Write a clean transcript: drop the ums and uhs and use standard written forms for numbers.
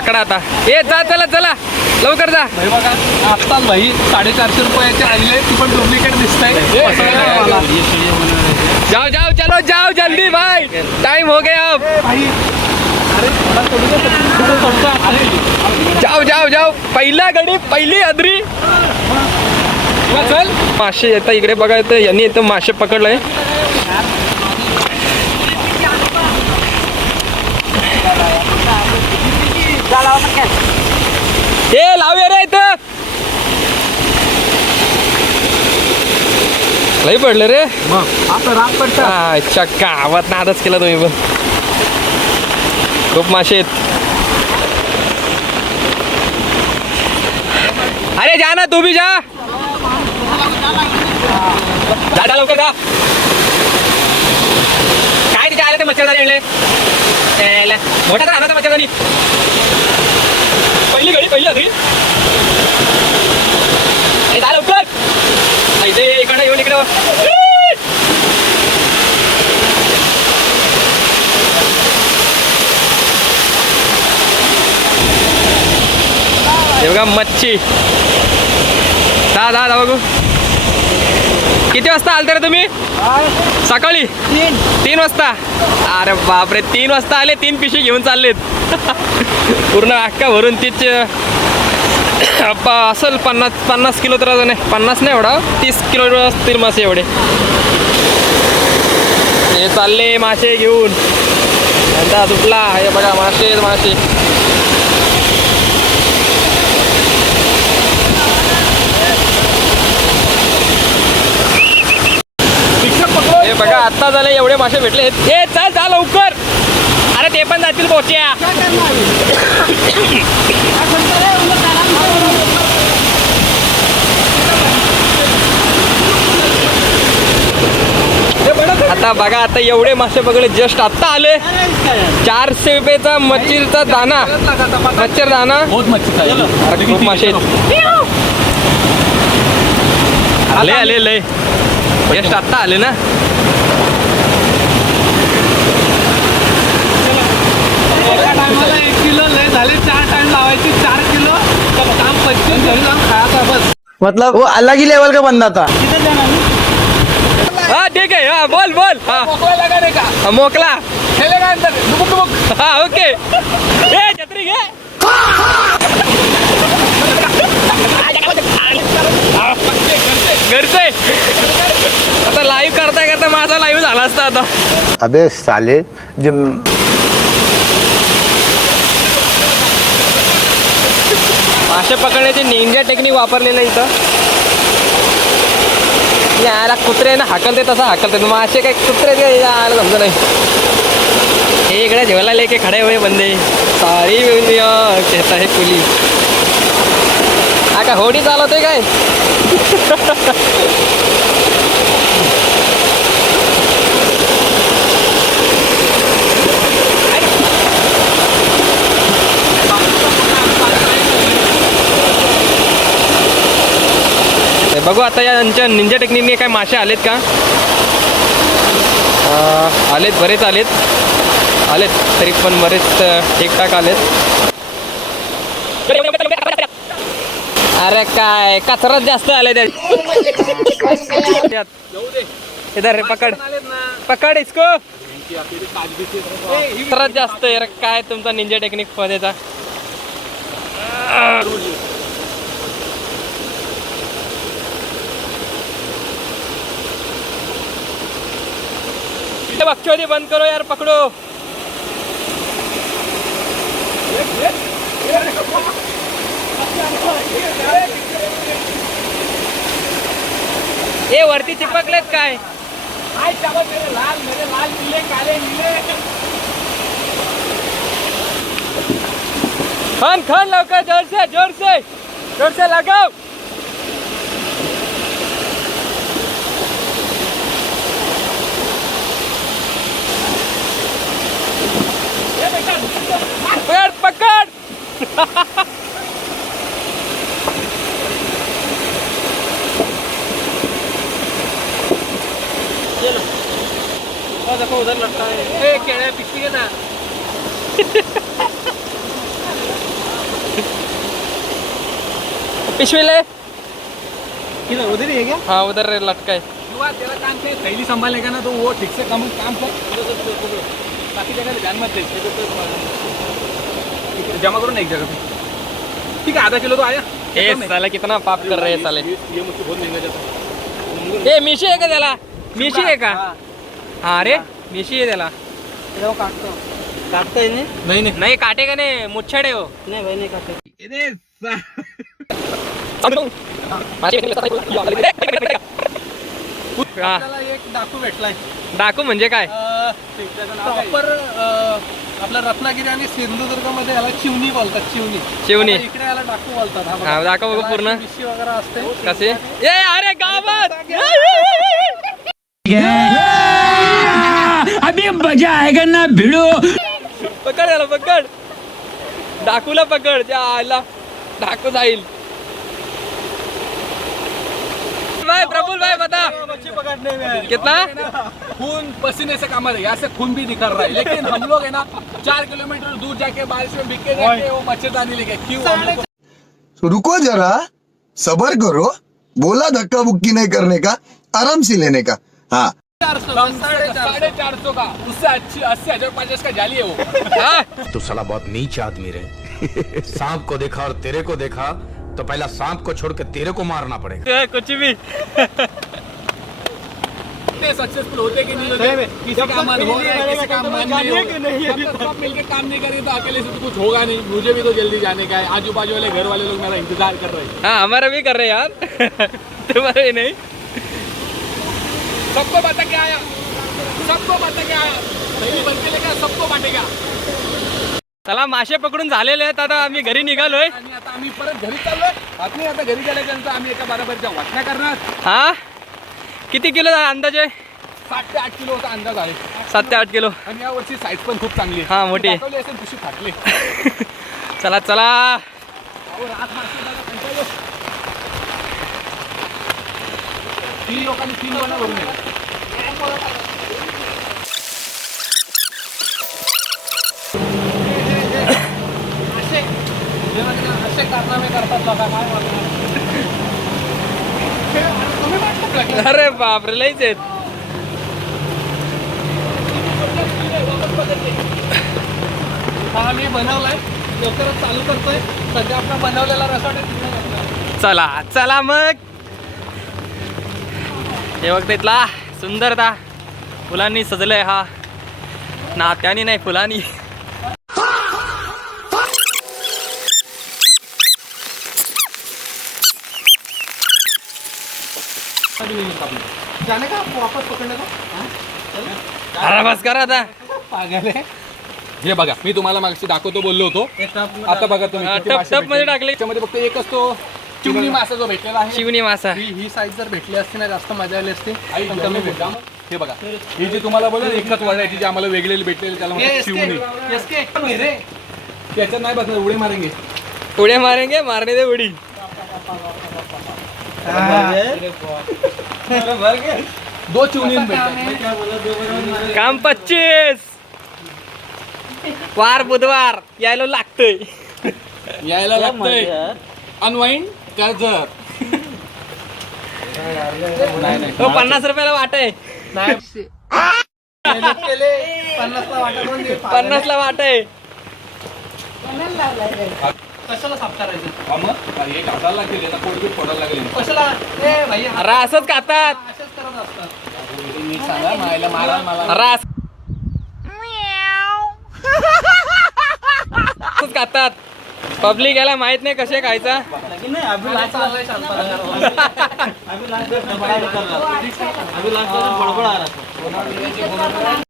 पकडा आता. ए जा, चला चला लवकर जा. भाई बघा आत्ताच भाई 450 रुपयाचे आणले, ती पण डुप्लिकेट दिसतंय. जाओ जाओ चलो जाओ जल्दी भाई, टाइम हो गया अब. जाओ जाओ जाओ, पहिला गडी पहिली अदरी. चल मासे येतं इकडे बघा, येतं यांनी इथं मासे पकडलंय. हे लावूया रे इथं, लई पडलं रे. आता रात पडतं. अच्छा गावात नादच केला तुम्ही पण. खूप मासे आहेत. अरे जा ना तू भी जा, जा लवकर जा. काय तिथे आले ते मच्छरदाणी आणले, मोठा तर आणायचा मच्छरदाणी. पहिली गडी पहिली अगदी. अरे जा लवकर, इथे इकडे येऊन इकडे. हे बघा मच्छी. जा बघू. किती वाजता आलते रे तुम्ही? सकाळी 3 वाजता. अरे बापरे, 3 वाजता आले, 3 पिशवी घेऊन चाललेत. पूर्ण अख्खा भरून तीच असेल 50 किलो तर नाही, 50 नाही एवढा, 30 किलो असतील मासे एवढे. हे चालले मासे घेऊन. नंतर सुटला. हे बघा मासे मासे. हे बघा आत्ता झाले एवढे मासे भेटले. हे चल जा लवकर. अरे ते पण जातील बोट्या. आता बघा, आता एवढे मासे पकडले, जस्ट आत्ता आले. 400 रुपयेचा मच्छीचा दाना, मच्छर दाना. खूप मासे आले आले लय, जस्ट आत्ता आले ना. मतलब वो अलग ही लेवल का बंदा था. हाँ ठीक है, हाँ बोल बोल. हाँ लगाने का मोकला खेलेगा अंदर डुबुक डुबुक. हाँ ओके. ए छत्री घे. घरचे आता लाईव्ह करता करता माझा लाईव्ह झाला असता आता. अबे साले मासे पकडण्याची निंजा टेक्निक वापरलेलं इथं. याला कुत्रे ना हाकलते तसा हाकलते, मासे काय कुत्रे यायला समजा नाही. हे इकडे जेवायला लेके खडे हुए बंदे, सारी कहता है कुली. हा का होडी चालवते काय? बघू आता यांच्या निंजा टेक्निकने काय मासे आलेत का? आलेत, बरेच आलेत तरी पण बरेच ठीकठाक आलेत. अरे काय कचराच जास्त आले त्यात. इधर रे पकड पकड इसको. कचराच जास्त यार. काय तुमचा निंजा टेक्निक पदेचा. बकचोदी बंद करो यार, पकड़ो. ये वरती चिपकलेत काय? लाल पीले काले नीले. खन लवकर, जोर से लगाओ. पकड़. देखो उधर लगता है. केळ्या पिशवी आहे ना. पिशवी ले उधर ही है क्या? हाँ उधर लटका है किंवा त्याला काम काय थैली संभालने का ना तो वो ठीक से काम कर बाकी जगह ध्यान मत दे जमा करो ना एक जगह पे ठीक है आधा किलो तो आया ए साले कितना पाप कर रहे हैं साले ये मुझसे बहुत महंगा जाता है ए मिशी आहे का त्याला मिशी आहे का हा रे मिशी आहे त्याला काटता ही नहीं? नहीं नाही काटे का नाही मुच्छड आहे हो नहीं भाई नहीं काटते. हा, आपल्याला एक डाकू भेटलाय डाकू म्हणजे काय प्रॉपर आपल्या रत्नागिरी आणि सिंधुदुर्ग मध्ये याला चिवणी बोलतात चिवणी चिवणी. आता इकडे याला डाकू बोलतात हा बघा. हा दाखव बघू त्याला पूर्ण अशी मिशी वगैरे असते कसे ए अरे गावात अभी मजा आएगा ना भिड़ो. पकड याला पकड डाकूला पकड त्या आला डाकू जाईल भाई प्रफुल भाई बता मच्छी पकड़ने में कितना खून पसीने से काम है यहाँ से खून भी निकल रहा है लेकिन हम लोग है ना 4 किलोमीटर दूर जाके बारिश में भीग के जाके वो मच्छरदानी लेके क्यों हम लोग तो रुको जरा सबर करो बोला धक्का बुक्की नहीं करने का आराम से लेने का हाँ 450 का उससे अच्छी 80,050 का जाली है वो हाँ तू साला बहुत नीच आदमी रे सांप को देखा और तेरे को देखा तो पहला सांप को छोड़ के तेरे को मारना पड़ेगा कुछ भी इतने सक्सेसफुल होते कि नहीं होते किसी का मन हो रहा है किसी का मन नहीं हो जब तक सब मिलके काम नहीं करेंगे तो अकेले से तो कुछ होगा नहीं मुझे भी तो जल्दी जाने का है आजू बाजू वाले घर वाले लोग मेरा इंतजार कर रहे हैं हाँ हमारा भी कर रहे हैं यार तुम्हारा भी नाही सबको बता के आया सबको बता के आया पहली बन के लेकर सबको बांटेगा चला मासे पकडून झालेले आहेत आता आम्ही घरी निघालोय आणि आता आम्ही परत घरी चाललोय बातमी आता घरी गेल्यानंतर आम्ही एका बरोबरच्या वाटण्या करणार हा किती किलो अंदाजे 7 ते 8 किलोचा अंदाज आहे 7 ते 8 किलो आणि या वर्षी साईज पण खूप चांगली आहे हा, मोठी आहे. दाखवली असेल तुझी फाटली चला चला अहो, रात मासे बघा, कंटाळलो. 3 लोकांनी 3 गोण्या भरून नेल्या. असे कारनामे करतात लोक काय तुम्ही वाटलं अरे बापरे लईच आहेत हा मी बनवलाय लवकरच चालू करतोय सध्या आपला बनवलेला रेसॉर्ट चला चला मग हे बघ इथला सुंदरता फुलांनी सजलंय हा नात्यानी नाही फुलांनी जाने का वापस पकडणे का अरे बस करा आता पागल आहे हे बघा मी तुम्हाला मागची दाखवतो बोललो होतो आता बघा तुम्ही हा, किती टप- मासे टप मध्ये भेटले. टाकले. त्याच्यामध्ये फक्त एकच तो चिमणी मासा जो भेटलेला आहे शिवनी मासा ही साईज जर भेटली असती ना जास्त मजा आली असती पण कमी भेटला हे बघा ही जी तुम्हाला बोललो एकच वळायची जी आम्हाला वेगळी भेटलेली त्याला म्हणतात चिमणी त्याच्यात नाही बसणार उडे मारेंगे उड्या मारेंगे मारने दे उडी दो चिमणी भेटतात काम 25 वार बुधवार यायला लागतंय यायला लागतंय अनवाइंड कर्जत हो 50 रुपयाला वाट आहे 50 ला वाट आहे कशाला साफ करायचं मग एक हाताला लागेल याला पोट बीट फोडायला लागेल कशाला ए भाई अरे असंच खातात असेच करत असतात मी सांगा मायला मारा मला अरे असंच खातात पब्लिक याला माहित नाही कसे खायचा अभी लास्ट चाललंय शांत